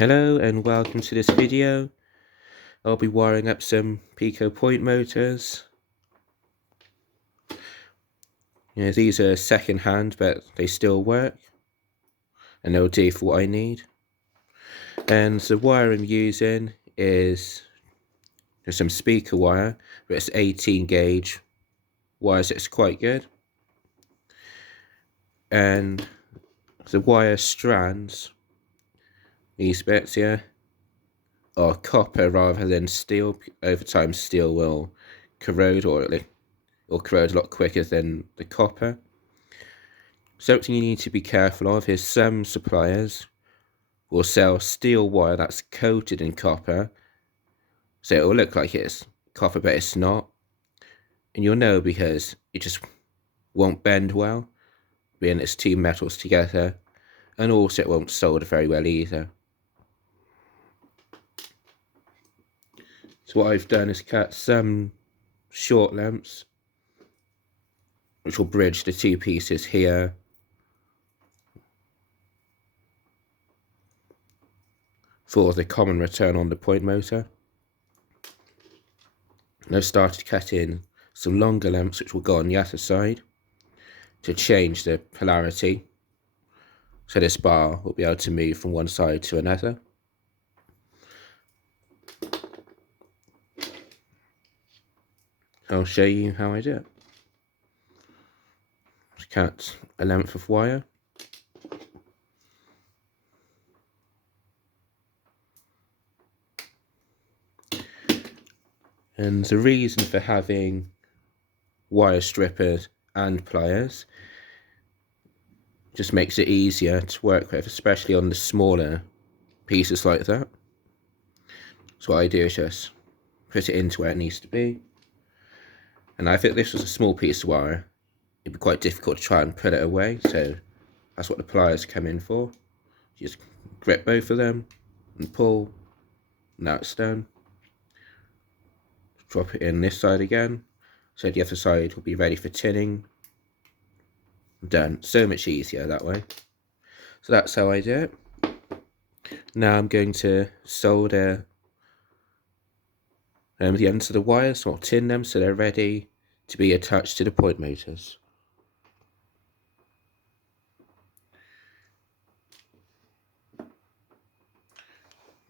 Hello and welcome to this video. I'll be wiring up some Peco point motors. These are second hand, but they still work and they'll do for what I need. And the wire I'm using is some speaker wire, but it's 18 gauge wire, so it's quite good. And the wire strands, these bits here, are copper rather than steel. Over time steel will corrode, or it'll corrode a lot quicker than the copper. Something you need to be careful of is some suppliers will sell steel wire that's coated in copper, so it will look like it's copper but it's not, and you'll know because it just won't bend well, being it's two metals together, and also it won't solder very well either. So what I've done is cut some short lengths which will bridge the two pieces here for the common return on the point motor. And I've started cutting some longer lengths which will go on the other side to change the polarity, so this bar will be able to move from one side to another. I'll show you how I do it. Just cut a length of wire. And the reason for having wire strippers and pliers just makes it easier to work with, especially on the smaller pieces like that. So what I do is just put it into where it needs to be. And I think this was a small piece of wire, it'd be quite difficult to try and put it away, so that's what the pliers come in for. You just grip both of them and pull. Now it's done. Drop it in this side again, so the other side will be ready for tinning. Done. So much easier that way. So that's how I do it. Now I'm going to solder the ends of the wires, so I'll tin them so they're ready to be attached to the point motors.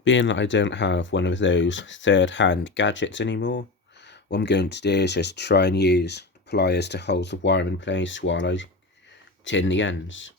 Being that I don't have one of those third-hand gadgets anymore, what I'm going to do is just try and use the pliers to hold the wire in place while I tin the ends.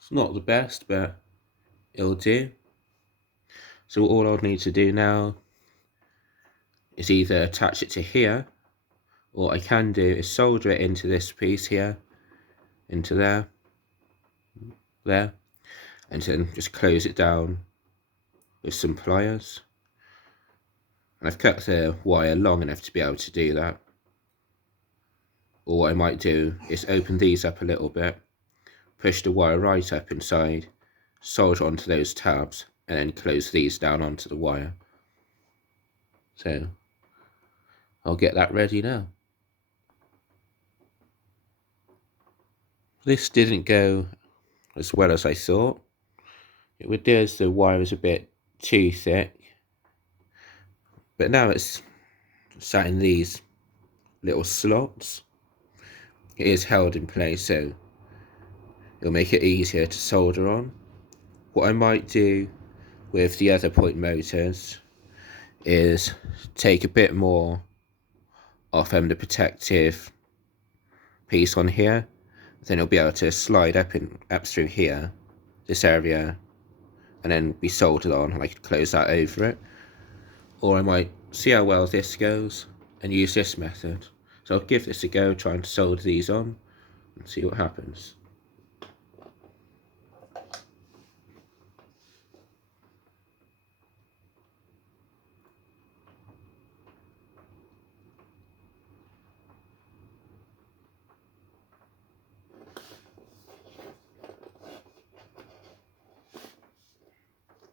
It's not the best, but it'll do. So all I'll need to do now is either attach it to here, or what I can do is solder it into this piece here, into there, and then just close it down with some pliers. And I've cut the wire long enough to be able to do that. Or what I might do is open these up a little bit, push the wire right up inside, solder onto those tabs, and then close these down onto the wire. So I'll get that ready now. This didn't go as well as I thought. It would do as the wire was a bit too thick, but now it's sat in these little slots. It is held in place, so it'll make it easier to solder on. What I might do with the other point motors is take a bit more off the protective piece on here, then it'll be able to slide up through here, this area, and then be soldered on, and I could close that over it. Or I might see how well this goes and use this method. So I'll give this a go, trying to solder these on and see what happens.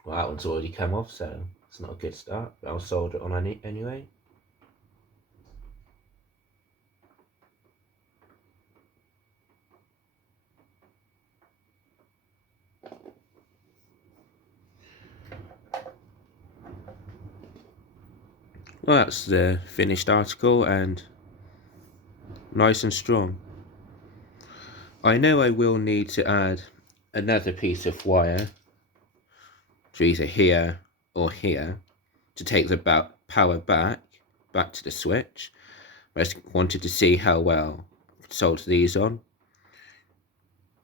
Well, that one's already come off, so it's not a good start, but I'll solder it on anyway. Well, that's the finished article, and nice and strong. I know I will need to add another piece of wire to either here or here to take the power back to the switch. I just wanted to see how well I could solder these on,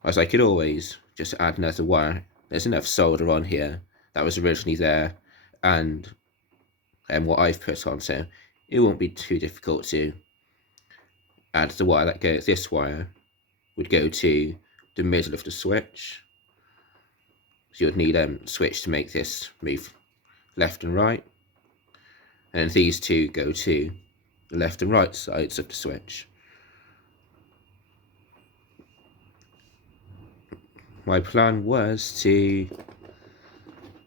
as I could always just add another wire. There's enough solder on here that was originally there, and what I've put on, so it won't be too difficult to add the wire that goes. This wire would go to the middle of the switch, so you would need a switch to make this move left and right, and these two go to the left and right sides of the switch. My plan was to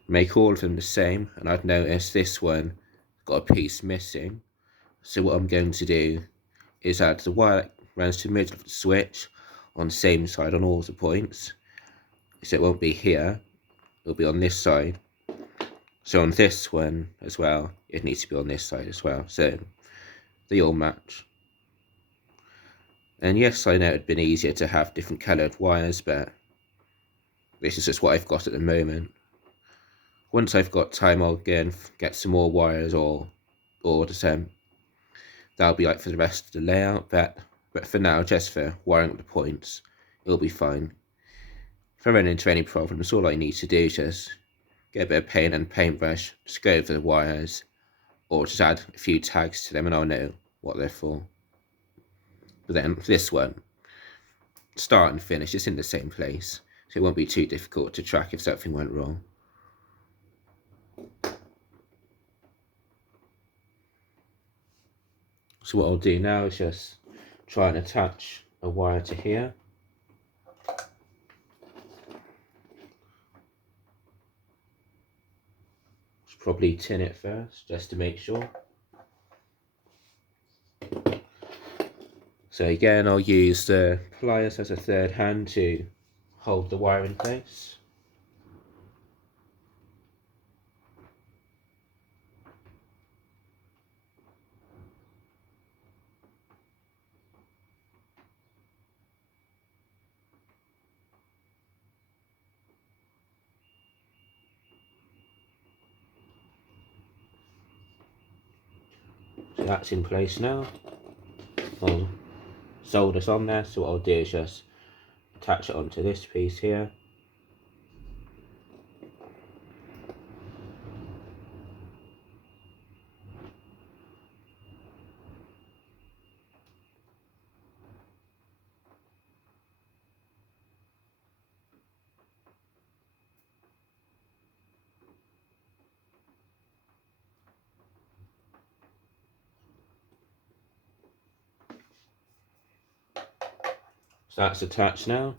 make all of them the same, and I'd noticed this one got a piece missing, so what I'm going to do is add the wire that runs to the middle of the switch on the same side on all the points, so it won't be here, it'll be on this side. So on this one as well, it needs to be on this side as well, so they all match. And yes, I know it'd been easier to have different coloured wires, but this is just what I've got at the moment. Once I've got time, I'll go and get some more wires or order some. That'll be like for the rest of the layout, but for now, just for wiring up the points, it'll be fine. If I run into any problems, all I need to do is just get a bit of paint and paintbrush, just go over the wires, or just add a few tags to them and I'll know what they're for. But then this one, start and finish, it's in the same place, so it won't be too difficult to track if something went wrong. So what I'll do now is just try and attach a wire to here. Should probably tin it first, just to make sure. So again, I'll use the pliers as a third hand to hold the wire in place. So that's in place now. I'll solder this on there, so what I'll do is just attach it onto this piece here. So that's attached now.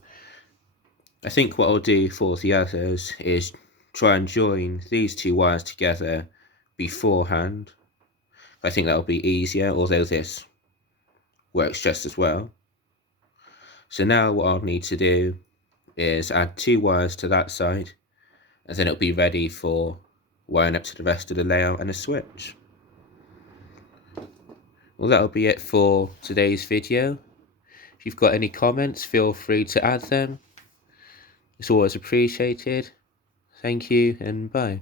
I think what I'll do for the others is try and join these two wires together beforehand. I think that'll be easier, although this works just as well. So now what I'll need to do is add 2 wires to that side, and then it'll be ready for wiring up to the rest of the layout and a switch. Well, that'll be it for today's video. If you've got any comments, feel free to add them. It's always appreciated. Thank you and bye.